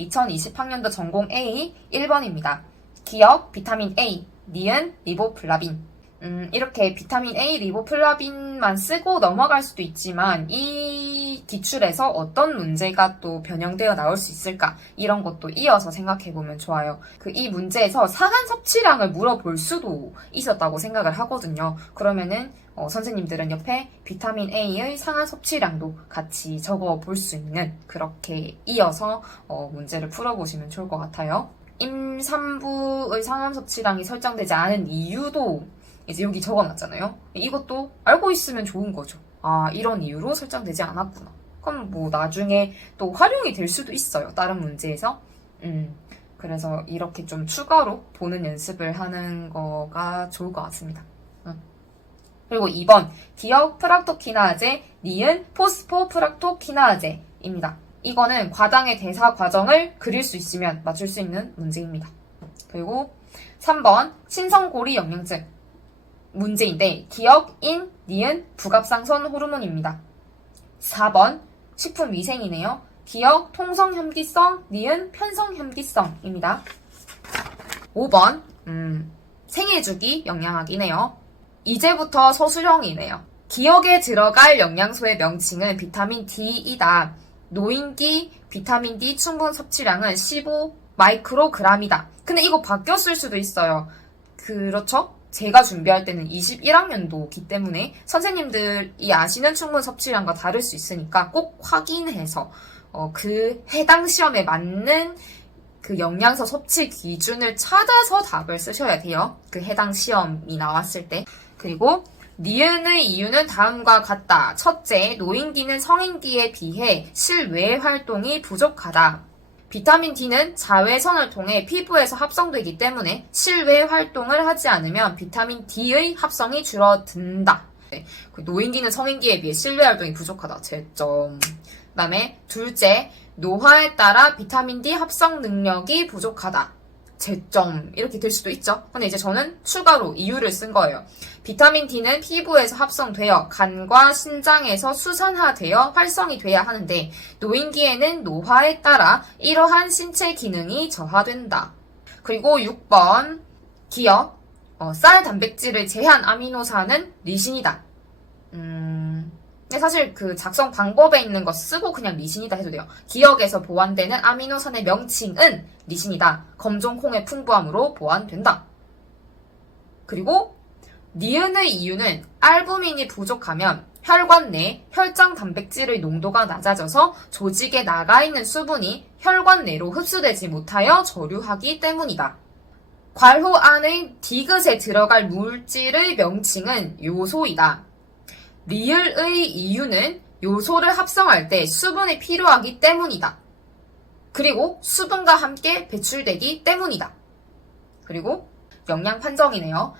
2020학년도 전공 A 1번입니다. 기억, 비타민 A, 니은, 리보플라빈. 이렇게 비타민 A, 리보플라빈만 쓰고 넘어갈 수도 있지만 이 기출에서 어떤 문제가 또 변형되어 나올 수 있을까? 이런 것도 이어서 생각해보면 좋아요. 이 문제에서 상한 섭취량을 물어볼 수도 있었다고 생각을 하거든요. 그러면은 선생님들은 옆에 비타민 A의 상한 섭취량도 같이 적어볼 수 있는 그렇게 이어서 문제를 풀어보시면 좋을 것 같아요. 임산부의 상한 섭취량이 설정되지 않은 이유도 이제 여기 적어놨잖아요. 이것도 알고 있으면 좋은 거죠. 아, 이런 이유로 설정되지 않았구나. 그럼 뭐 나중에 또 활용이 될 수도 있어요. 다른 문제에서. 그래서 이렇게 좀 추가로 보는 연습을 하는 거가 좋을 것 같습니다. 그리고 2번, 기억 프락토키나제, 니은 포스포프락토키나제입니다. 이거는 과당의 대사 과정을 그릴 수 있으면 맞출 수 있는 문제입니다. 그리고 3번, 신성고리 영양증 문제인데 기억, 인, 니은, 부갑상선 호르몬입니다. 4번, 식품위생이네요. 기억, 통성혐기성, 니은, 편성혐기성입니다. 5번, 생일주기 영양학이네요. 이제부터 서술형이네요. 기억에 들어갈 영양소의 명칭은 비타민 D이다. 노인기 비타민 D 충분 섭취량은 15 마이크로그램이다. 근데 이거 바뀌었을 수도 있어요. 그렇죠? 제가 준비할 때는 21학년도기 때문에 선생님들이 아시는 충분 섭취량과 다를 수 있으니까 꼭 확인해서 그 해당 시험에 맞는 그 영양소 섭취 기준을 찾아서 답을 쓰셔야 돼요. 그 해당 시험이 나왔을 때. 그리고 니은의 이유는 다음과 같다. 첫째, 노인기는 성인기에 비해 실외 활동이 부족하다. 비타민 D는 자외선을 통해 피부에서 합성되기 때문에 실외 활동을 하지 않으면 비타민 D의 합성이 줄어든다. 노인기는 성인기에 비해 실외 활동이 부족하다. 제점. 그다음에 둘째, 노화에 따라 비타민 D 합성 능력이 부족하다. 제점. 이렇게 될 수도 있죠. 근데 이제 저는 추가로 이유를 쓴 거예요. 비타민 D는 피부에서 합성되어 간과 신장에서 수산화되어 활성이 돼야 하는데 노인기에는 노화에 따라 이러한 신체 기능이 저하된다. 그리고 6번 기억, 쌀 단백질을 제한 아미노산은 리신이다. 근데 사실 그 작성 방법에 있는 거 쓰고 그냥 리신이다 해도 돼요. 기억에서 보완되는 아미노산의 명칭은 리신이다. 검정콩의 풍부함으로 보완된다. 그리고 니은의 이유는 알부민이 부족하면 혈관 내 혈장 단백질의 농도가 낮아져서 조직에 나가 있는 수분이 혈관 내로 흡수되지 못하여 저류하기 때문이다. 괄호 안의 디귿에 들어갈 물질의 명칭은 요소이다. 리을의 이유는 요소를 합성할 때 수분이 필요하기 때문이다. 그리고 수분과 함께 배출되기 때문이다. 그리고 영양 판정이네요.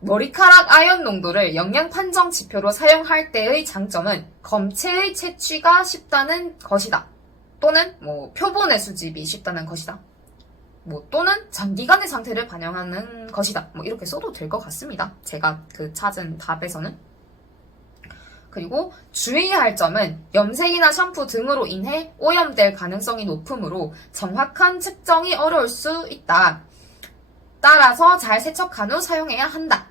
머리카락 아연 농도를 영양 판정 지표로 사용할 때의 장점은 검체의 채취가 쉽다는 것이다. 또는 표본의 수집이 쉽다는 것이다. 또는 장기간의 상태를 반영하는 것이다. 이렇게 써도 될 것 같습니다. 제가 찾은 답에서는. 그리고 주의할 점은 염색이나 샴푸 등으로 인해 오염될 가능성이 높으므로 정확한 측정이 어려울 수 있다. 따라서 잘 세척한 후 사용해야 한다.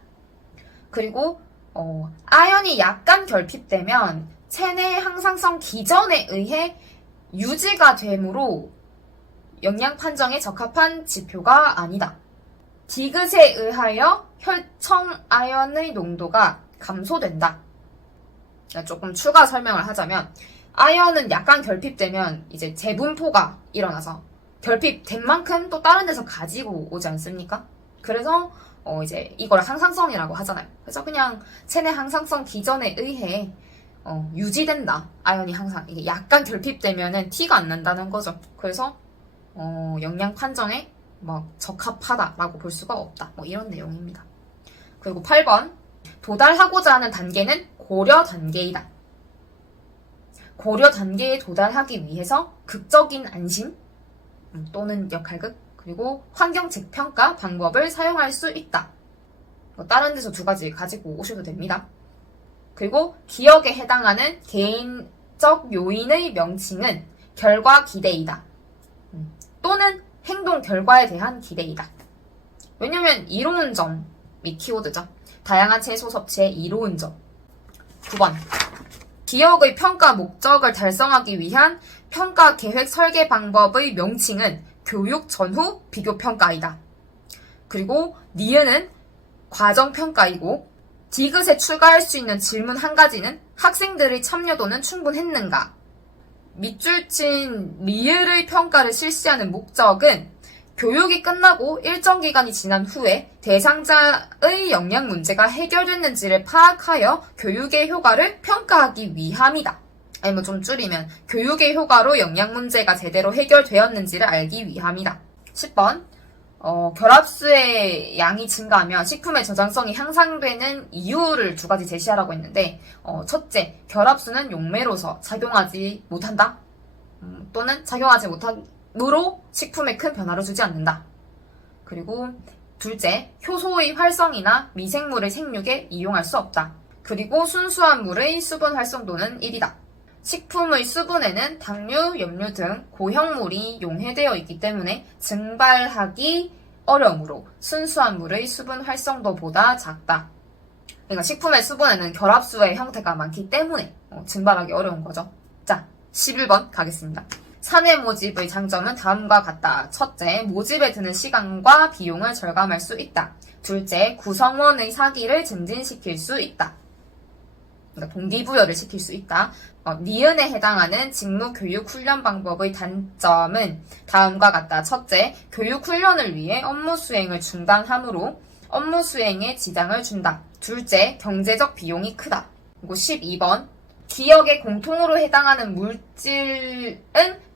그리고 아연이 약간 결핍되면 체내 항상성 기전에 의해 유지가 되므로 영양 판정에 적합한 지표가 아니다. 디귿에 의하여 혈청 아연의 농도가 감소된다. 조금 추가 설명을 하자면 아연은 약간 결핍되면 이제 재분포가 일어나서 결핍된 만큼 또 다른 데서 가지고 오지 않습니까? 그래서 이제 이걸 항상성이라고 하잖아요. 그래서 그냥 체내 항상성 기전에 의해 유지된다. 아연이 항상 이게 약간 결핍되면은 티가 안 난다는 거죠. 그래서 영양 판정에 적합하다라고 볼 수가 없다. 이런 내용입니다. 그리고 8번 도달하고자 하는 단계는 고려 단계이다. 고려 단계에 도달하기 위해서 극적인 안심 또는 역할극 그리고 환경책 평가 방법을 사용할 수 있다. 다른 데서 2가지 가지고 오셔도 됩니다. 그리고 기억에 해당하는 개인적 요인의 명칭은 결과 기대이다. 또는 행동 결과에 대한 기대이다. 왜냐면 이로운 점이 키워드죠. 다양한 채소 섭취의 이로운 점. 9번. 기억의 평가 목적을 달성하기 위한 평가 계획 설계 방법의 명칭은 교육 전후 비교 평가이다. 그리고 니은은 과정 평가이고 디귿에 추가할 수 있는 질문 한 가지는 학생들의 참여도는 충분했는가? 밑줄 친 리을의 평가를 실시하는 목적은 교육이 끝나고 일정 기간이 지난 후에 대상자의 역량 문제가 해결됐는지를 파악하여 교육의 효과를 평가하기 위함이다. 아니면 좀 줄이면 교육의 효과로 역량 문제가 제대로 해결되었는지를 알기 위함이다. 10번 결합수의 양이 증가하면 식품의 저장성이 향상되는 이유를 두 가지 제시하라고 했는데 첫째, 결합수는 용매로서 작용하지 못한다. 또는 작용하지 못함으로 식품에 큰 변화를 주지 않는다. 그리고 둘째, 효소의 활성이나 미생물의 생육에 이용할 수 없다. 그리고 순수한 물의 수분 활성도는 1이다. 식품의 수분에는 당류, 염류 등 고형물이 용해되어 있기 때문에 증발하기 어려우므로 순수한 물의 수분 활성도보다 작다. 그러니까 식품의 수분에는 결합수의 형태가 많기 때문에 증발하기 어려운 거죠. 자, 11번 가겠습니다. 사내 모집의 장점은 다음과 같다. 첫째, 모집에 드는 시간과 비용을 절감할 수 있다. 둘째, 구성원의 사기를 증진시킬 수 있다. 그러니까 동기부여를 시킬 수 있다. 니은에 해당하는 직무 교육 훈련 방법의 단점은 다음과 같다. 첫째, 교육 훈련을 위해 업무 수행을 중단하므로 업무 수행에 지장을 준다. 둘째, 경제적 비용이 크다. 그리고 12번, 기억에 공통으로 해당하는 물질은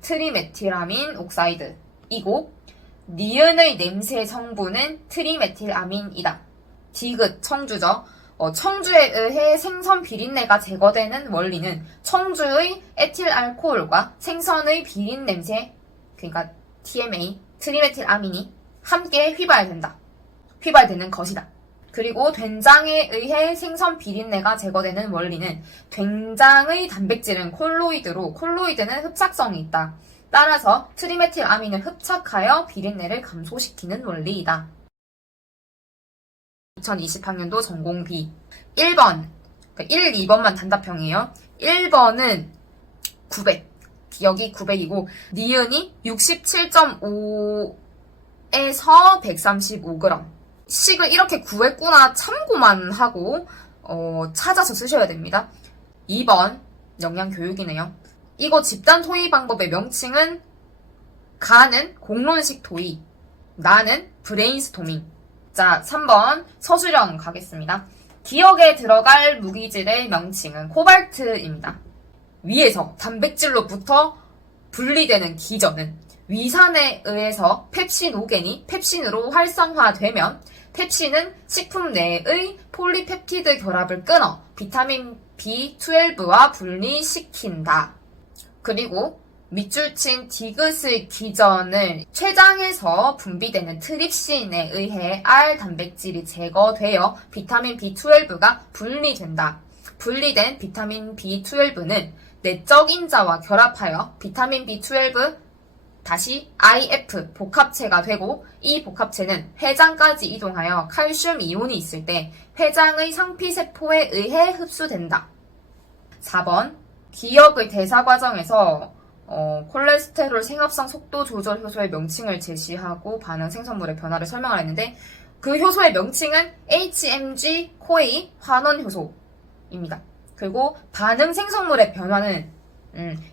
트리메틸아민 옥사이드이고 니은의 냄새 성분은 트리메틸아민이다. 디귿, 청주죠. 청주에 의해 생선 비린내가 제거되는 원리는 청주의 에틸알코올과 생선의 비린냄새, 그러니까 TMA, 트리메틸아민이 함께 휘발되는 것이다. 그리고 된장에 의해 생선 비린내가 제거되는 원리는 된장의 단백질은 콜로이드로 콜로이드는 흡착성이 있다. 따라서 트리메틸아민을 흡착하여 비린내를 감소시키는 원리이다. 2020학년도 전공 B 1번 1, 2번만 단답형이에요. 1번은 900 기억이 900이고 니은이 67.5에서 135g 식을 이렇게 구했구나 참고만 하고 찾아서 쓰셔야 됩니다. 2번 영양교육이네요. 이거 집단 토의 방법의 명칭은 가는 공론식 토의, 나는 브레인스토밍. 자, 3번 서술형 가겠습니다. 기억에 들어갈 무기질의 명칭은 코발트입니다. 위에서 단백질로부터 분리되는 기전은 위산에 의해서 펩신오겐이 펩신으로 활성화되면 펩신은 식품 내의 폴리펩티드 결합을 끊어 비타민 B12와 분리시킨다. 그리고 밑줄 친 디귿의 기전을 췌장에서 분비되는 트립신에 의해 R 단백질이 제거되어 비타민 B12가 분리된다. 분리된 비타민 B12는 내적 인자와 결합하여 비타민 B12 다시 IF 복합체가 되고 이 복합체는 회장까지 이동하여 칼슘 이온이 있을 때 회장의 상피세포에 의해 흡수된다. 4번 기억의 대사 과정에서 콜레스테롤 생합성 속도 조절 효소의 명칭을 제시하고 반응 생성물의 변화를 설명을 했는데 그 효소의 명칭은 HMG-CoA 환원 효소입니다. 그리고 반응 생성물의 변화는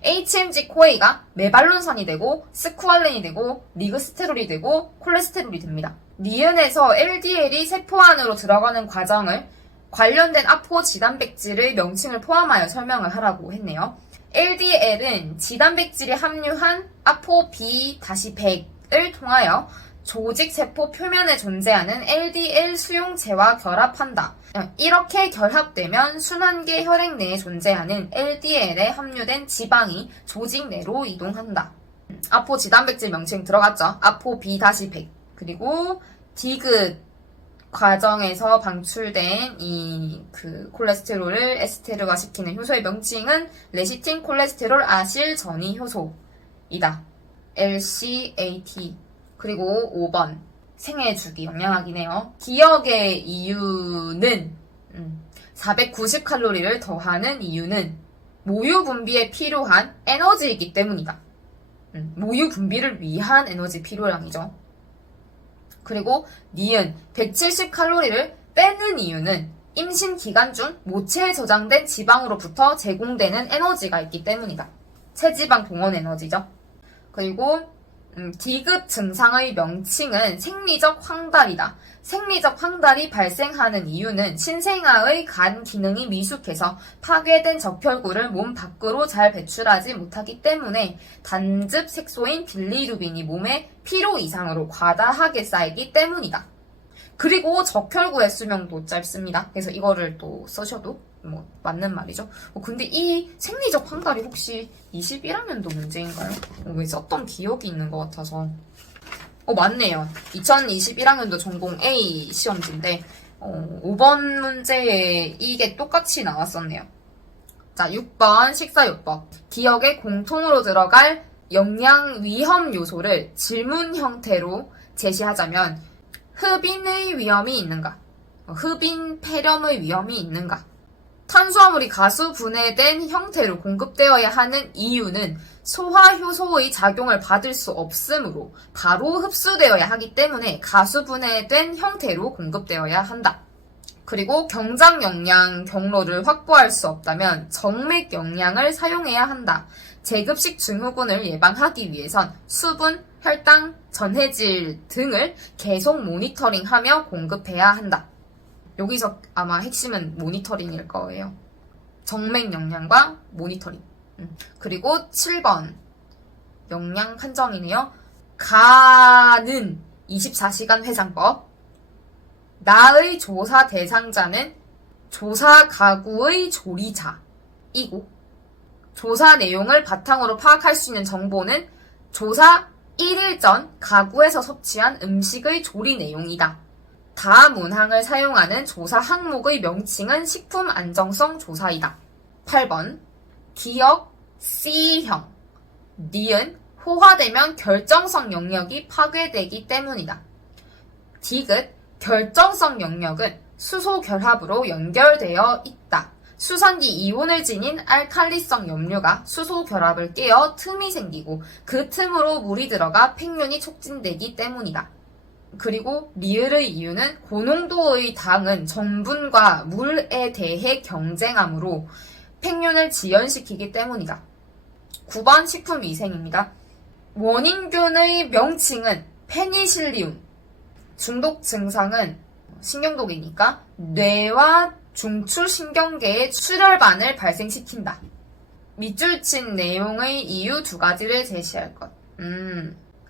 HMG-CoA가 메발론산이 되고 스쿠알렌이 되고 리그스테롤이 되고 콜레스테롤이 됩니다. 니은에서 LDL이 세포 안으로 들어가는 과정을 관련된 아포 지단백질의 명칭을 포함하여 설명을 하라고 했네요. LDL은 지단백질이 함유한 아포 B-100을 통하여 조직 세포 표면에 존재하는 LDL 수용체와 결합한다. 이렇게 결합되면 순환계 혈액 내에 존재하는 LDL에 함유된 지방이 조직 내로 이동한다. 아포 지단백질 명칭 들어갔죠? 아포 B-100. 그리고 디귿 과정에서 방출된 콜레스테롤을 에스테르화시키는 효소의 명칭은 레시틴 콜레스테롤 아실 전이 효소. LCAT. 그리고 5번 생애주기 영양학이네요. 기억의 이유는 490칼로리를 더하는 이유는 모유 분비에 필요한 에너지이기 때문이다. 모유 분비를 위한 에너지 필요량이죠. 그리고 니은 170칼로리를 빼는 이유는 임신 기간 중 모체에 저장된 지방으로부터 제공되는 에너지가 있기 때문이다. 체지방 동원 에너지죠. 그리고 D급 증상의 명칭은 생리적 황달이다. 생리적 황달이 발생하는 이유는 신생아의 간 기능이 미숙해서 파괴된 적혈구를 몸 밖으로 잘 배출하지 못하기 때문에 단즙 색소인 빌리루빈이 몸에 필요 이상으로 과다하게 쌓이기 때문이다. 그리고 적혈구의 수명도 짧습니다. 그래서 이거를 또 쓰셔도 맞는 말이죠. 근데 이 생리적 황달이 혹시 21학년도 문제인가요? 왜 썼던 기억이 있는 것 같아서. 맞네요. 2021학년도 전공 A 시험지인데 5번 문제에 이게 똑같이 나왔었네요. 자, 6번 식사요법. 기억에 공통으로 들어갈 영양 위험 요소를 질문 형태로 제시하자면 흡인의 위험이 있는가? 흡인 폐렴의 위험이 있는가? 탄수화물이 가수 분해된 형태로 공급되어야 하는 이유는 소화 효소의 작용을 받을 수 없으므로 바로 흡수되어야 하기 때문에 가수 분해된 형태로 공급되어야 한다. 그리고 경장 영양 경로를 확보할 수 없다면 정맥 영양을 사용해야 한다. 재급식 증후군을 예방하기 위해선 수분, 혈당, 전해질 등을 계속 모니터링하며 공급해야 한다. 여기서 아마 핵심은 모니터링일 거예요. 정맥 영양과 모니터링. 그리고 7번 영양 판정이네요. 가는 24시간 회상법. 나의 조사 대상자는 조사 가구의 조리자이고 조사 내용을 바탕으로 파악할 수 있는 정보는 조사 1일 전 가구에서 섭취한 음식의 조리 내용이다. 다 문항을 사용하는 조사 항목의 명칭은 식품 안정성 조사이다. 8번 기억 C형. 니은 호화되면 결정성 영역이 파괴되기 때문이다. 디귿 결정성 영역은 수소 결합으로 연결되어 있다. 수산기 이온을 지닌 알칼리성 염료가 수소 결합을 깨어 틈이 생기고 그 틈으로 물이 들어가 팽윤이 촉진되기 때문이다. 그리고 리을의 이유는 고농도의 당은 전분과 물에 대해 경쟁하므로 팽윤을 지연시키기 때문이다. 9번 식품위생입니다. 원인균의 명칭은 페니실리움. 중독 증상은 신경독이니까 뇌와 중추신경계의 출혈반을 발생시킨다. 밑줄 친 내용의 이유 2가지를 제시할 것.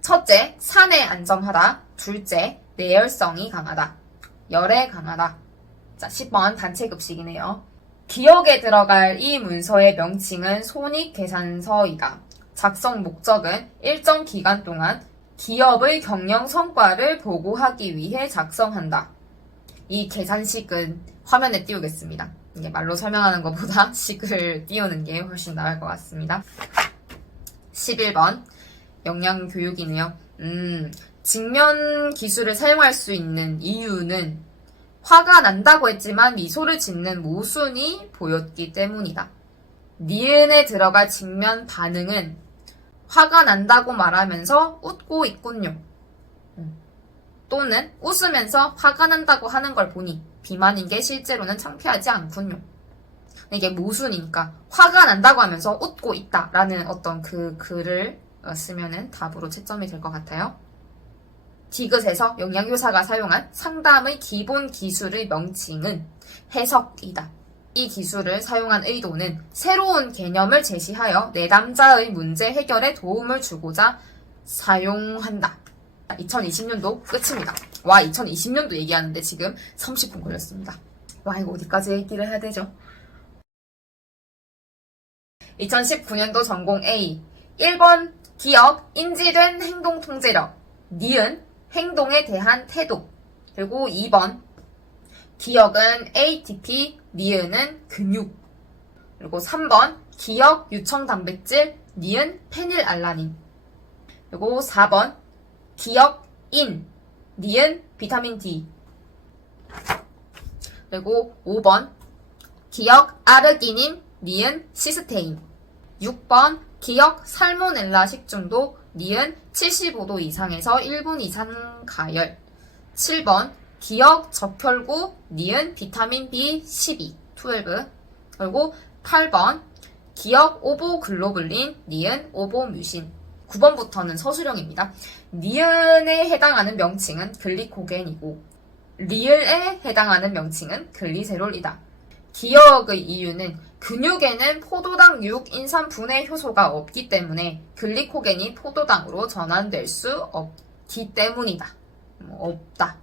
첫째, 산에 안정하다. 둘째, 내열성이 강하다. 열에 강하다. 자, 10번 단체급식이네요. 기억에 들어갈 이 문서의 명칭은 손익계산서이다. 작성 목적은 일정 기간 동안 기업의 경영 성과를 보고하기 위해 작성한다. 이 계산식은 화면에 띄우겠습니다. 이게 말로 설명하는 것보다 식을 띄우는 게 훨씬 나을 것 같습니다. 11번 영양교육이네요. 직면 기술을 사용할 수 있는 이유는 화가 난다고 했지만 미소를 짓는 모순이 보였기 때문이다. 니은에 들어갈 직면 반응은 화가 난다고 말하면서 웃고 있군요. 또는 웃으면서 화가 난다고 하는 걸 보니 비만인 게 실제로는 창피하지 않군요. 이게 모순이니까 화가 난다고 하면서 웃고 있다라는 어떤 그 글을 쓰면은 답으로 채점이 될 것 같아요. 디귿에서 영양교사가 사용한 상담의 기본 기술의 명칭은 해석이다. 이 기술을 사용한 의도는 새로운 개념을 제시하여 내담자의 문제 해결에 도움을 주고자 사용한다. 2020년도 끝입니다. 와, 2020년도 얘기하는데 지금 30분 걸렸습니다. 와, 이거 어디까지 얘기를 해야 되죠? 2019년도 전공 A. 1번 기억, 인지된 행동 통제력. 니은 행동에 대한 태도. 그리고 2번 기억은 ATP, 니은은 근육. 그리고 3번 기억 유청 단백질, 니은 페닐알라닌. 그리고 4번 기억인, 니은 비타민 D. 그리고 5번 기억 아르기닌, 니은 시스테인. 6번 기억 살모넬라 식중독, 니은 75도 이상에서 1분 이상 가열. 7번 기억 적혈구, 니은 비타민 B12, 12. 그리고 8번 기억 오보글로불린, 니은 오보뮤신. 9번부터는 서술형입니다. 니은에 해당하는 명칭은 글리코겐이고 리을에 해당하는 명칭은 글리세롤이다. 기억의 이유는 근육에는 포도당 6인산 분해 효소가 없기 때문에 글리코겐이 포도당으로 전환될 수 없기 때문이다. 없다.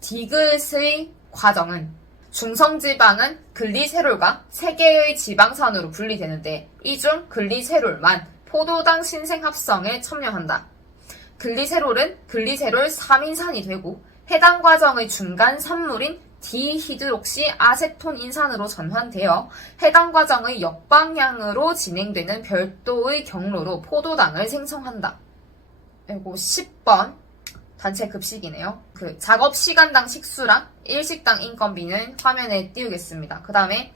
디귿의 과정은 중성지방은 글리세롤과 3개의 지방산으로 분리되는데 이 중 글리세롤만 포도당 신생합성에 참여한다. 글리세롤은 글리세롤 3인산이 되고 해당 과정의 중간 산물인 디히드록시 아세톤인산으로 전환되어 해당 과정의 역방향으로 진행되는 별도의 경로로 포도당을 생성한다. 그리고 10번 단체 급식이네요. 그 작업 시간당 식수랑 일식당 인건비는 화면에 띄우겠습니다. 그 다음에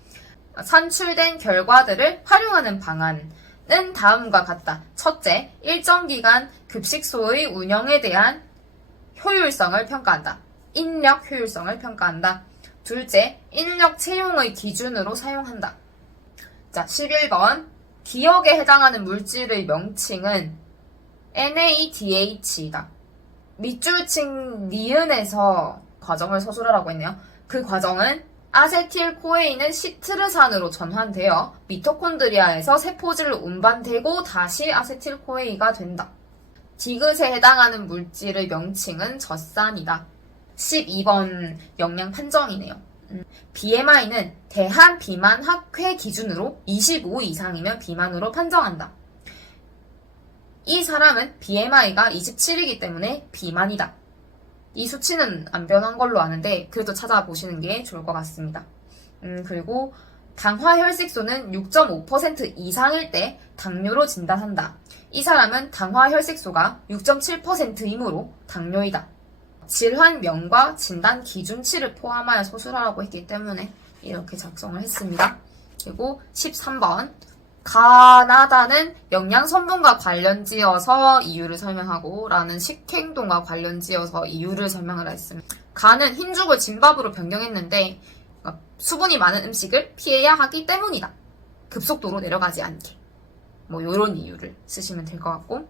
산출된 결과들을 활용하는 방안은 다음과 같다. 첫째, 일정 기간 급식소의 운영에 대한 효율성을 평가한다. 인력 효율성을 평가한다. 둘째, 인력 채용의 기준으로 사용한다. 자, 11번. 기억에 해당하는 물질의 명칭은 NADH다. 밑줄친 니은에서 과정을 서술하라고 했네요. 그 과정은 아세틸코에인은 시트르산으로 전환되어 미토콘드리아에서 세포질로 운반되고 다시 아세틸코에이가 된다. 디귿에 해당하는 물질의 명칭은 젖산이다. 12번 영양 판정이네요. BMI는 대한 비만 학회 기준으로 25 이상이면 비만으로 판정한다. 이 사람은 BMI가 27이기 때문에 비만이다. 이 수치는 안 변한 걸로 아는데 그래도 찾아보시는 게 좋을 것 같습니다. 그리고 당화혈색소는 6.5% 이상일 때 당뇨로 진단한다. 이 사람은 당화혈색소가 6.7%이므로 당뇨이다. 질환명과 진단 기준치를 포함하여 서술하라고 했기 때문에 이렇게 작성을 했습니다. 그리고 13번 가나다는 영양성분과 관련지어서 이유를 설명하고 라는 식행동과 관련지어서 이유를 설명을 했습니다. 가는 흰죽을 진밥으로 변경했는데 수분이 많은 음식을 피해야 하기 때문이다. 급속도로 내려가지 않게. 뭐 요런 이유를 쓰시면 될 것 같고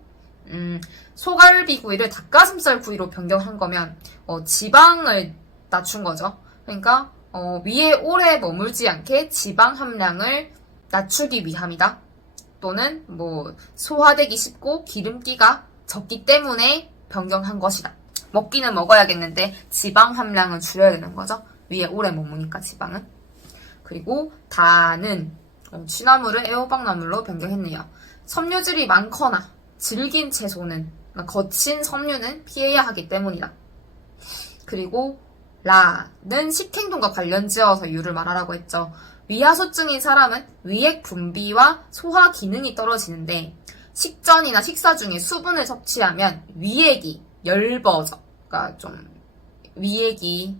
소갈비 구이를 닭가슴살 구이로 변경한 거면 지방을 낮춘 거죠. 그러니까 위에 오래 머물지 않게 지방 함량을 낮추기 위함이다. 또는 뭐 소화되기 쉽고 기름기가 적기 때문에 변경한 것이다. 먹기는 먹어야겠는데 지방 함량은 줄여야 되는 거죠. 위에 오래 머무니까 지방은. 그리고 다는 취나물을 애호박나물로 변경했네요. 섬유질이 많거나 질긴 채소는 거친 섬유는 피해야 하기 때문이다. 그리고 라는 식행동과 관련지어서 이유를 말하라고 했죠. 위하소증인 사람은 위액 분비와 소화 기능이 떨어지는데 식전이나 식사 중에 수분을 섭취하면 위액이 엷어져. 그러니까 좀 위액이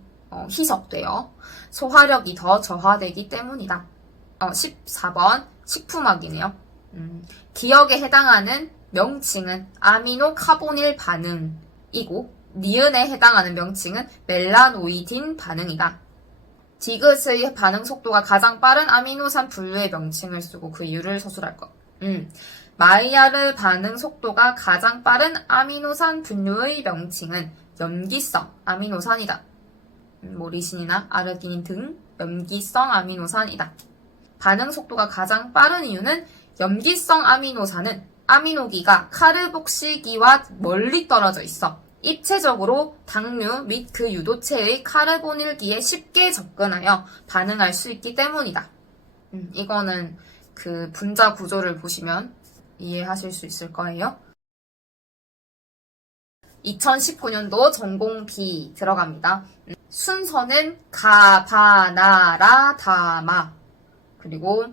희석돼요. 소화력이 더 저하되기 때문이다. 14번 식품학이네요. 기억에 해당하는 명칭은 아미노카보닐 반응이고 니은에 해당하는 명칭은 멜라노이딘 반응이다. 디귿의 반응 속도가 가장 빠른 아미노산 분류의 명칭을 쓰고 그 이유를 서술할 것. 마이야르 반응 속도가 가장 빠른 아미노산 분류의 명칭은 염기성 아미노산이다. 리신이나 아르기닌 등 염기성 아미노산이다. 반응 속도가 가장 빠른 이유는 염기성 아미노산은 아미노기가 카르복시기와 멀리 떨어져 있어 입체적으로 당류 및 그 유도체의 카르보닐기에 쉽게 접근하여 반응할 수 있기 때문이다. 이거는 그 분자 구조를 보시면 이해하실 수 있을 거예요. 2019년도 전공 B 들어갑니다. 순서는 가, 바, 나, 라, 다, 마. 그리고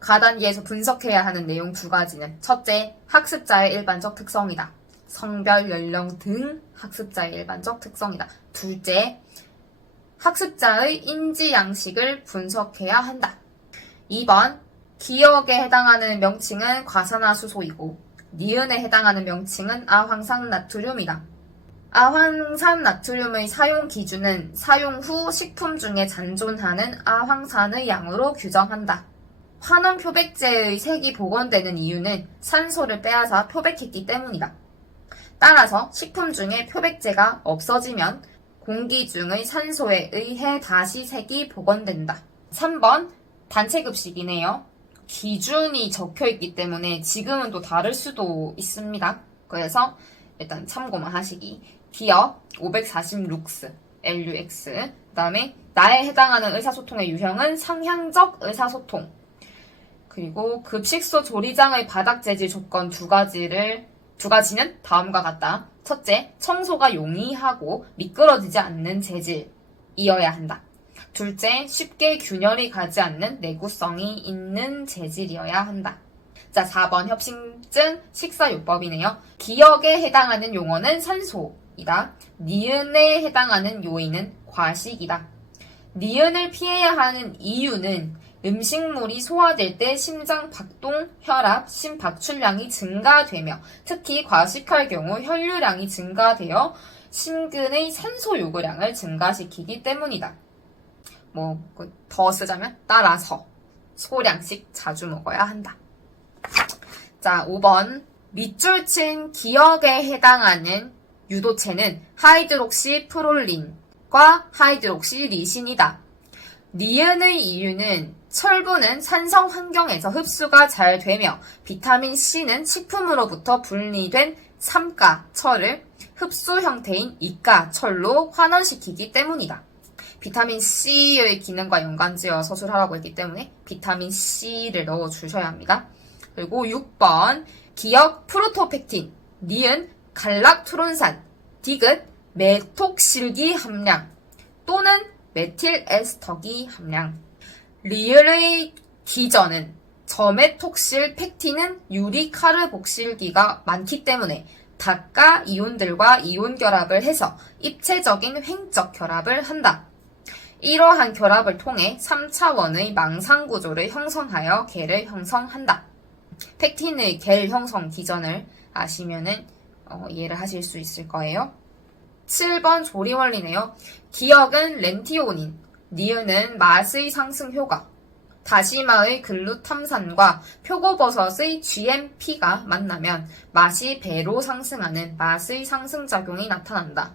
가단기에서 분석해야 하는 내용 두 가지는 첫째, 학습자의 일반적 특성이다. 성별, 연령 등 학습자의 일반적 특성이다. 둘째, 학습자의 인지 양식을 분석해야 한다. 2번, 기억에 해당하는 명칭은 과산화수소이고 니은에 해당하는 명칭은 아황산나트륨이다. 아황산나트륨의 사용 기준은 사용 후 식품 중에 잔존하는 아황산의 양으로 규정한다. 환원 표백제의 색이 복원되는 이유는 산소를 빼앗아 표백했기 때문이다. 따라서 식품 중에 표백제가 없어지면 공기 중의 산소에 의해 다시 색이 복원된다. 3번, 단체급식이네요. 기준이 적혀있기 때문에 지금은 또 다를 수도 있습니다. 그래서 일단 참고만 하시기. 기억 540룩스, LUX. 그 다음에 나에 해당하는 의사소통의 유형은 상향적 의사소통. 그리고 급식소 조리장의 바닥 재질 조건 두 가지는 다음과 같다. 첫째, 청소가 용이하고 미끄러지지 않는 재질이어야 한다. 둘째, 쉽게 균열이 가지 않는 내구성이 있는 재질이어야 한다. 자, 4번 협심증 식사요법이네요. 기억에 해당하는 용어는 산소이다. 니은에 해당하는 요인은 과식이다. 니은을 피해야 하는 이유는 음식물이 소화될 때 심장 박동, 혈압, 심박출량이 증가되며 특히 과식할 경우 혈류량이 증가되어 심근의 산소 요구량을 증가시키기 때문이다. 더 쓰자면 따라서 소량씩 자주 먹어야 한다. 자, 5번. 밑줄 친 기억에 해당하는 유도체는 하이드록시 프롤린과 하이드록시 리신이다. 니은의 이유는 철분은 산성 환경에서 흡수가 잘 되며 비타민 C는 식품으로부터 분리된 삼가 철을 흡수 형태인 이가 철로 환원시키기 때문이다. 비타민 C의 기능과 연관지어 서술하라고 했기 때문에 비타민 C를 넣어주셔야 합니다. 그리고 6번, 기억 프로토펙틴, 니은 갈락토론산, 디귿 메톡실기 함량 또는 메틸에스터기 함량. 리을의 기전은 저메톡실 펙틴은 유리카르복실기가 많기 때문에 닭가 이온들과 이온 결합을 해서 입체적인 횡적 결합을 한다. 이러한 결합을 통해 3차원의 망상 구조를 형성하여 겔을 형성한다. 펙틴의 겔 형성 기전을 아시면은 이해를 하실 수 있을 거예요. 7번 조리 원리네요. 기억은 렌티오닌, 니은은 맛의 상승 효과, 다시마의 글루탐산과 표고버섯의 GMP가 만나면 맛이 배로 상승하는 맛의 상승작용이 나타난다.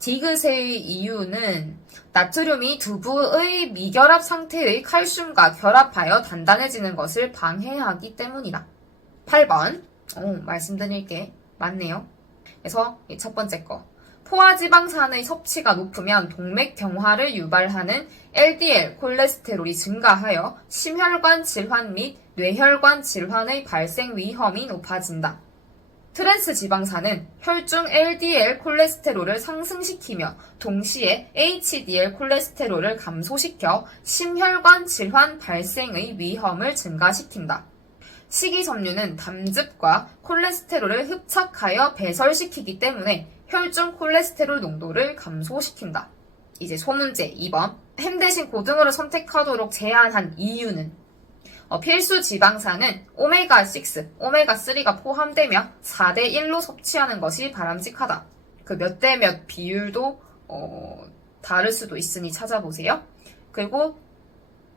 디귿의 이유는 나트륨이 두부의 미결합 상태의 칼슘과 결합하여 단단해지는 것을 방해하기 때문이다. 8번. 말씀드릴 게 많네요. 그래서 첫 번째 거. 포화지방산의 섭취가 높으면 동맥경화를 유발하는 LDL 콜레스테롤이 증가하여 심혈관 질환 및 뇌혈관 질환의 발생 위험이 높아진다. 트랜스 지방산은 혈중 LDL 콜레스테롤을 상승시키며 동시에 HDL 콜레스테롤을 감소시켜 심혈관 질환 발생의 위험을 증가시킨다. 식이섬유는 담즙과 콜레스테롤을 흡착하여 배설시키기 때문에 혈중 콜레스테롤 농도를 감소시킨다. 이제 소문제 2번. 햄 대신 고등어를 선택하도록 제한한 이유는 필수 지방산은 오메가6, 오메가3가 포함되며 4대1로 섭취하는 것이 바람직하다. 그 몇 대 몇 비율도 다를 수도 있으니 찾아보세요. 그리고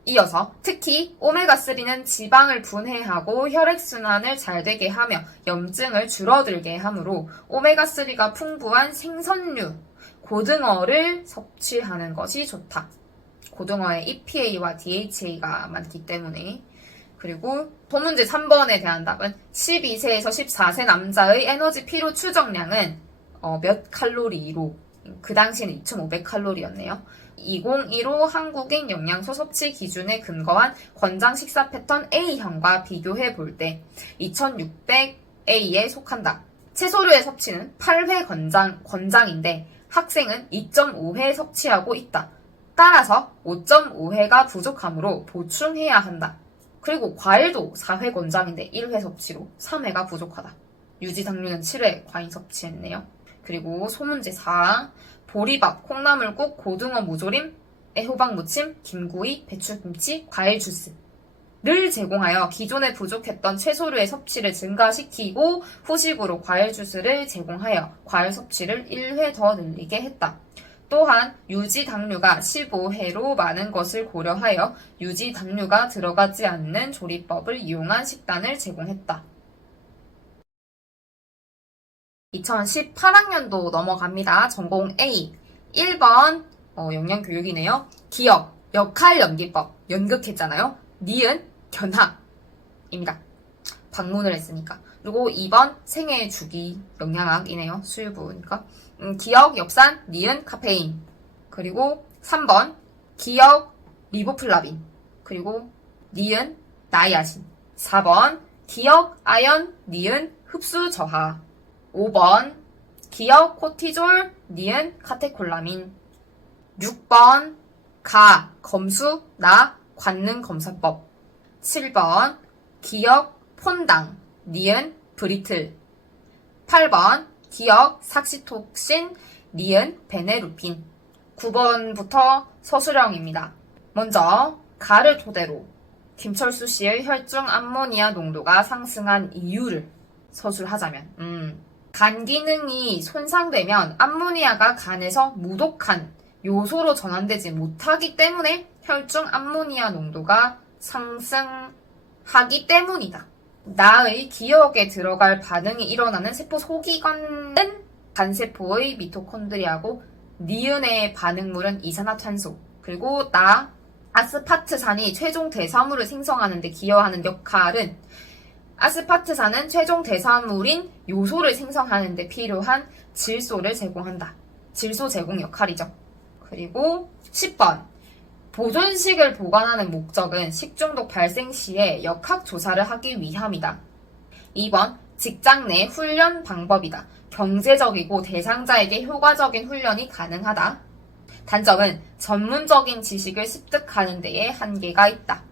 이어서 특히 오메가3는 지방을 분해하고 혈액순환을 잘 되게 하며 염증을 줄어들게 하므로 오메가3가 풍부한 생선류, 고등어를 섭취하는 것이 좋다. 고등어에 EPA와 DHA가 많기 때문에. 그리고 소문제 3번에 대한 답은 12세에서 14세 남자의 에너지 필요 추정량은 몇 칼로리로, 그 당시에는 2,500칼로리였네요. 2015 한국인 영양소 섭취 기준에 근거한 권장 식사 패턴 A형과 비교해 볼 때 2600A에 속한다. 채소류의 섭취는 8회 권장인데 학생은 2.5회 섭취하고 있다. 따라서 5.5회가 부족하므로 보충해야 한다. 그리고 과일도 4회 권장인데 1회 섭취로 3회가 부족하다. 유지당류는 7회 과잉 섭취했네요. 그리고 소문제 4. 보리밥, 콩나물국, 고등어 무조림, 애호박 무침, 김구이, 배추김치, 과일 주스를 제공하여 기존에 부족했던 채소류의 섭취를 증가시키고 후식으로 과일 주스를 제공하여 과일 섭취를 1회 더 늘리게 했다. 또한 유지 당류가 15회로 많은 것을 고려하여 유지 당류가 들어가지 않는 조리법을 이용한 식단을 제공했다. 2018학년도 넘어갑니다. 전공 A. 1번 영양교육이네요. 기억, 역할 연기법, 연극했잖아요. 니은, 견학입니다. 방문을 했으니까. 그리고 2번 생애 주기 영양학이네요. 수유부니까. 기억, 엽산, 니은, 카페인. 그리고 3번 기억, 리보플라빈. 그리고 니은, 나이아신. 4번 기억, 아연, 니은, 흡수 저하. 5번 기억, 코티졸, 니은, 카테콜라민. 6번 가, 검수, 나, 관능 검사법. 7번 기억, 폰당, 니은, 브리틀. 8번 기억, 삭시톡신, 니은, 베네루핀. 9번부터 서술형입니다. 먼저 가를 토대로 김철수 씨의 혈중 암모니아 농도가 상승한 이유를 서술하자면 간 기능이 손상되면 암모니아가 간에서 무독한 요소로 전환되지 못하기 때문에 혈중 암모니아 농도가 상승하기 때문이다. 나의 기억에 들어갈 반응이 일어나는 세포 소기관은 간세포의 미토콘드리아고 니은의 반응물은 이산화탄소 그리고 나 아스파트산이 최종 대사물을 생성하는 데 기여하는 역할은 아스파트산은 최종 대사물인 요소를 생성하는 데 필요한 질소를 제공한다. 질소 제공 역할이죠. 그리고 10번 보존식을 보관하는 목적은 식중독 발생 시에 역학조사를 하기 위함이다. 2번 직장 내 훈련 방법이다. 경제적이고 대상자에게 효과적인 훈련이 가능하다. 단점은 전문적인 지식을 습득하는 데에 한계가 있다.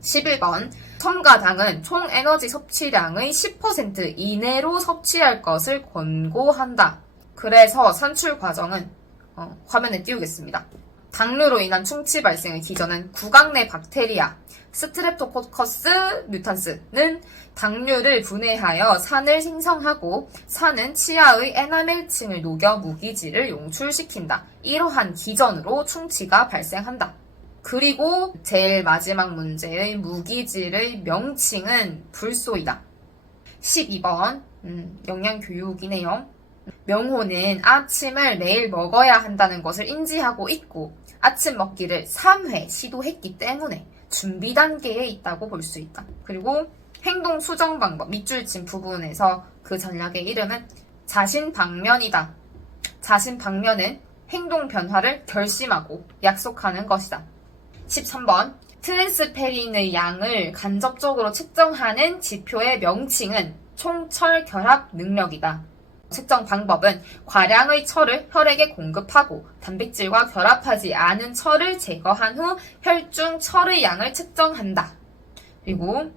11번 첨가당은 총 에너지 섭취량의 10% 이내로 섭취할 것을 권고한다. 그래서 산출 과정은 화면에 띄우겠습니다. 당류로 인한 충치 발생의 기전은 구강 내 박테리아 스트랩토코커스 뮤탄스는 당류를 분해하여 산을 생성하고 산은 치아의 에나멜층을 녹여 무기질을 용출시킨다. 이러한 기전으로 충치가 발생한다. 그리고 제일 마지막 문제의 무기질의 명칭은 불소이다. 12번 영양교육이네요. 명호는 아침을 매일 먹어야 한다는 것을 인지하고 있고 아침 먹기를 3회 시도했기 때문에 준비 단계에 있다고 볼 수 있다. 그리고 행동 수정 방법 밑줄친 부분에서 그 전략의 이름은 자신방면이다. 자신방면은 행동 변화를 결심하고 약속하는 것이다. 13번 트랜스페린의 양을 간접적으로 측정하는 지표의 명칭은 총철 결합 능력이다. 측정 방법은 과량의 철을 혈액에 공급하고 단백질과 결합하지 않은 철을 제거한 후 혈중 철의 양을 측정한다. 그리고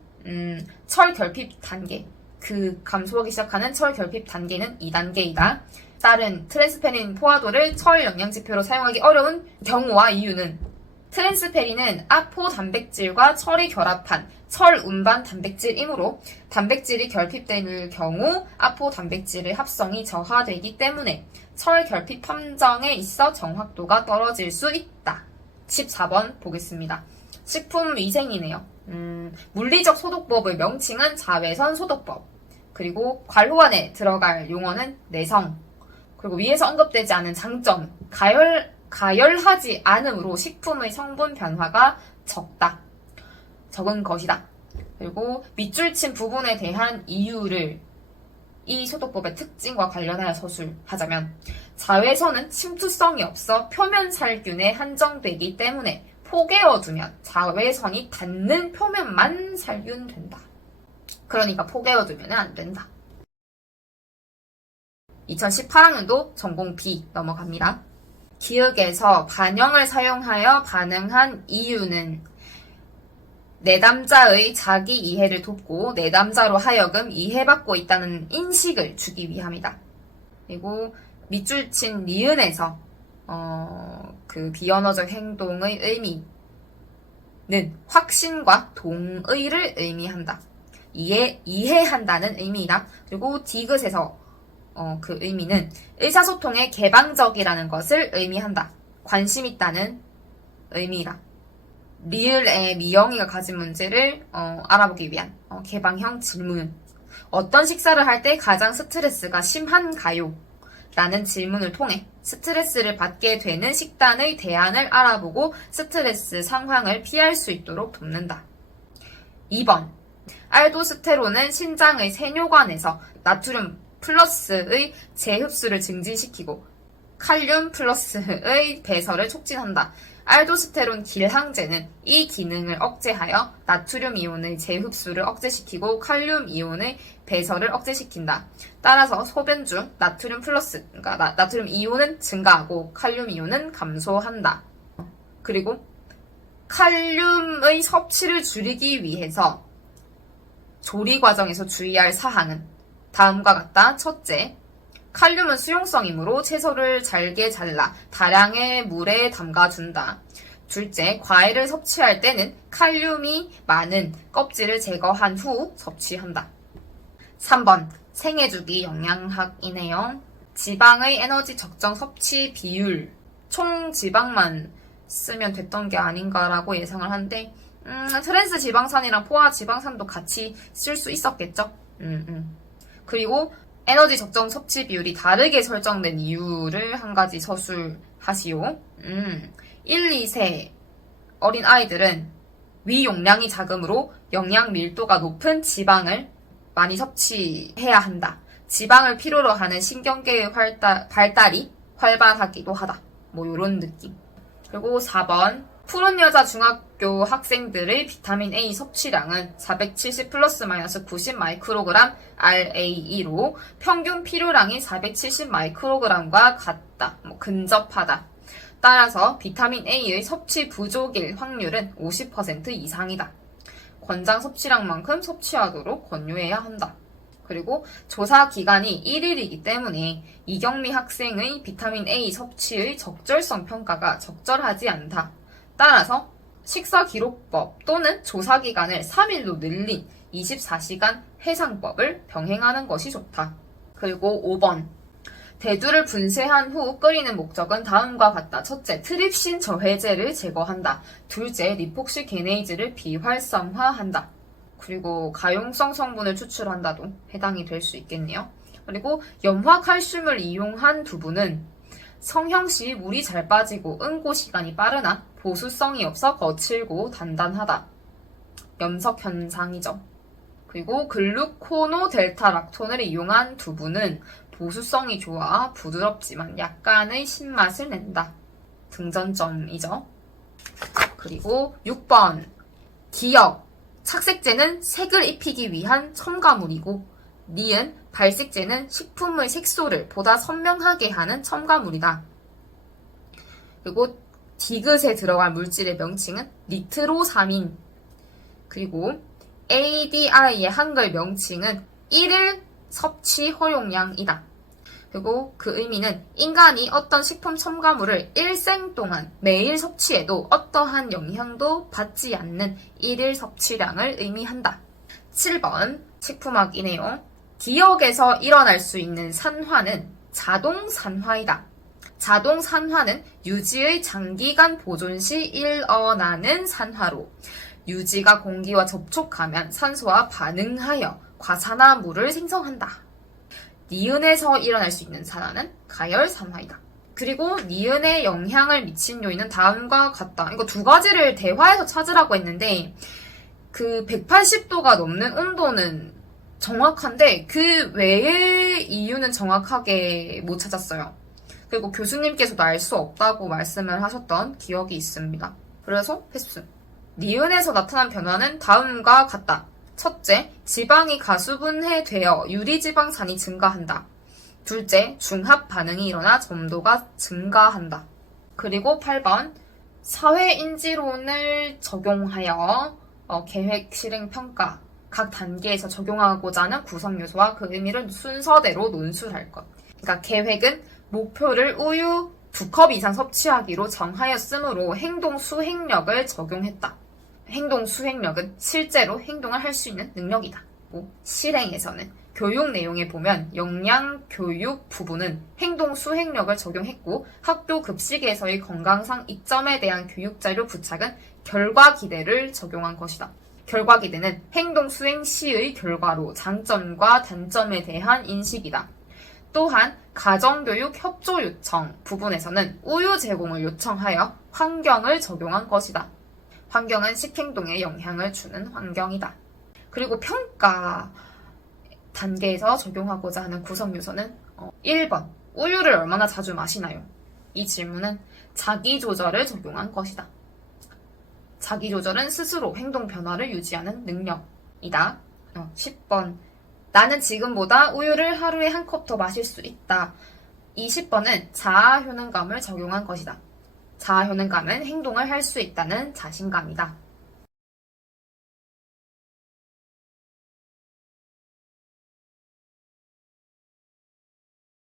철 결핍 단계, 그 감소하기 시작하는 철 결핍 단계는 2단계이다. 다른 트랜스페린 포화도를 철 영양지표로 사용하기 어려운 경우와 이유는 트랜스페린은 아포 단백질과 철이 결합한 철 운반 단백질이므로 단백질이 결핍될 경우 아포 단백질의 합성이 저하되기 때문에 철 결핍 함정에 있어 정확도가 떨어질 수 있다. 14번 보겠습니다. 식품위생이네요. 물리적 소독법의 명칭은 자외선 소독법. 그리고 관로 안에 들어갈 용어는 내성. 그리고 위에서 언급되지 않은 장점, 가열하지 않으므로 식품의 성분 변화가 적은 것이다. 그리고 밑줄친 부분에 대한 이유를 이 소독법의 특징과 관련하여 서술하자면 자외선은 침투성이 없어 표면 살균에 한정되기 때문에 포개어두면 자외선이 닿는 표면만 살균된다. 그러니까 포개어두면 안 된다. 2018학년도 전공 B 넘어갑니다. 기역에서 반영을 사용하여 반응한 이유는 내담자의 자기 이해를 돕고 내담자로 하여금 이해받고 있다는 인식을 주기 위함이다. 그리고 밑줄 친 니은에서 그 비언어적 행동의 의미는 확신과 동의를 의미한다. 이해한다는 의미이다. 그리고 디귿에서 그 의미는 의사소통에 개방적이라는 것을 의미한다. 관심 있다는 의미이다. 리을의 미영이가 가진 문제를 알아보기 위한 개방형 질문. 어떤 식사를 할 때 가장 스트레스가 심한가요? 라는 질문을 통해 스트레스를 받게 되는 식단의 대안을 알아보고 스트레스 상황을 피할 수 있도록 돕는다. 2번. 알도스테론은 신장의 세뇨관에서 나트륨 플러스의 재흡수를 증진시키고 칼륨 플러스의 배설을 촉진한다. 알도스테론 길항제는 이 기능을 억제하여 나트륨 이온의 재흡수를 억제시키고 칼륨 이온의 배설을 억제시킨다. 따라서 소변 중 나트륨 그러니까 나트륨 이온은 증가하고 칼륨 이온은 감소한다. 그리고 칼륨의 섭취를 줄이기 위해서 조리 과정에서 주의할 사항은 다음과 같다. 첫째, 칼륨은 수용성이므로 채소를 잘게 잘라 다량의 물에 담가준다. 둘째, 과일을 섭취할 때는 칼륨이 많은 껍질을 제거한 후 섭취한다. 3번, 생애주기 영양학이네요. 지방의 에너지 적정 섭취 비율, 총 지방만 쓰면 됐던 게 아닌가라고 예상을 하는데 트랜스 지방산이랑 포화 지방산도 같이 쓸 수 있었겠죠? 그리고 에너지 적정 섭취 비율이 다르게 설정된 이유를 한 가지 서술하시오. 1, 2세 어린 아이들은 위 용량이 작으므로 영양 밀도가 높은 지방을 많이 섭취해야 한다. 지방을 필요로 하는 신경계의 발달이 활발하기도 하다. 뭐 요런 느낌. 그리고 4번. 푸른 여자 중학교 학생들의 비타민 A 섭취량은 470 플러스 마이너스 90 마이크로그램 RAE로 평균 필요량이 470 마이크로그램과 같다. 근접하다. 따라서 비타민 A의 섭취 부족일 확률은 50% 이상이다. 권장 섭취량만큼 섭취하도록 권유해야 한다. 그리고 조사 기간이 1일이기 때문에 이경미 학생의 비타민 A 섭취의 적절성 평가가 적절하지 않다. 따라서 식사기록법 또는 조사기간을 3일로 늘린 24시간 해상법을 병행하는 것이 좋다. 그리고 5번. 대두를 분쇄한 후 끓이는 목적은 다음과 같다. 첫째, 트립신 저해제를 제거한다. 둘째, 리폭시게네이즈를 비활성화한다. 그리고 가용성 성분을 추출한다도 해당이 될 수 있겠네요. 그리고 염화칼슘을 이용한 두부는 성형 시 물이 잘 빠지고 응고 시간이 빠르나 보수성이 없어 거칠고 단단하다. 염석 현상이죠. 그리고 글루코노델타락톤을 이용한 두부는 보수성이 좋아 부드럽지만 약간의 신맛을 낸다. 등전점이죠. 그리고 6번. 기억. 착색제는 색을 입히기 위한 첨가물이고 니은 발색제는 식품의 색소를 보다 선명하게 하는 첨가물이다. 그리고 디귿에 들어갈 물질의 명칭은 니트로사민. 그리고 ADI의 한글 명칭은 1일 섭취 허용량이다. 그리고 그 의미는 인간이 어떤 식품 첨가물을 일생 동안 매일 섭취해도 어떠한 영향도 받지 않는 1일 섭취량을 의미한다. 7번 식품학이네요. 기억에서 일어날 수 있는 산화는 자동산화이다. 자동산화는 유지의 장기간 보존 시 일어나는 산화로 유지가 공기와 접촉하면 산소와 반응하여 과산화물을 생성한다. 니은에서 일어날 수 있는 산화는 가열산화이다. 그리고 니은에 영향을 미친 요인은 다음과 같다. 이거 두 가지를 대화에서 찾으라고 했는데 그 180도가 넘는 온도는 정확한데 그 외의 이유는 정확하게 못 찾았어요. 그리고 교수님께서도 알 수 없다고 말씀을 하셨던 기억이 있습니다. 그래서 횟수. 니은에서 나타난 변화는 다음과 같다. 첫째, 지방이 가수분해되어 유리지방산이 증가한다. 둘째, 중합 반응이 일어나 점도가 증가한다. 그리고 8번, 사회인지론을 적용하여 계획, 실행, 평가 각 단계에서 적용하고자 하는 구성 요소와 그 의미를 순서대로 논술할 것. 그러니까 계획은 목표를 우유 2컵 이상 섭취하기로 정하였으므로 행동 수행력을 적용했다. 행동 수행력은 실제로 행동을 할 수 있는 능력이다. 실행에서는 교육 내용에 보면 영양 교육 부분은 행동 수행력을 적용했고 학교 급식에서의 건강상 이점에 대한 교육자료 부착은 결과 기대를 적용한 것이다. 결과 기대는 행동 수행 시의 결과로 장점과 단점에 대한 인식이다. 또한 가정교육 협조 요청 부분에서는 우유 제공을 요청하여 환경을 적용한 것이다. 환경은 식행동에 영향을 주는 환경이다. 그리고 평가 단계에서 적용하고자 하는 구성 요소는 1번. 우유를 얼마나 자주 마시나요? 이 질문은 자기조절을 적용한 것이다. 자기조절은 스스로 행동 변화를 유지하는 능력이다. 10번. 나는 지금보다 우유를 하루에 한 컵 더 마실 수 있다. 20번은 자아 효능감을 적용한 것이다. 자아 효능감은 행동을 할 수 있다는 자신감이다.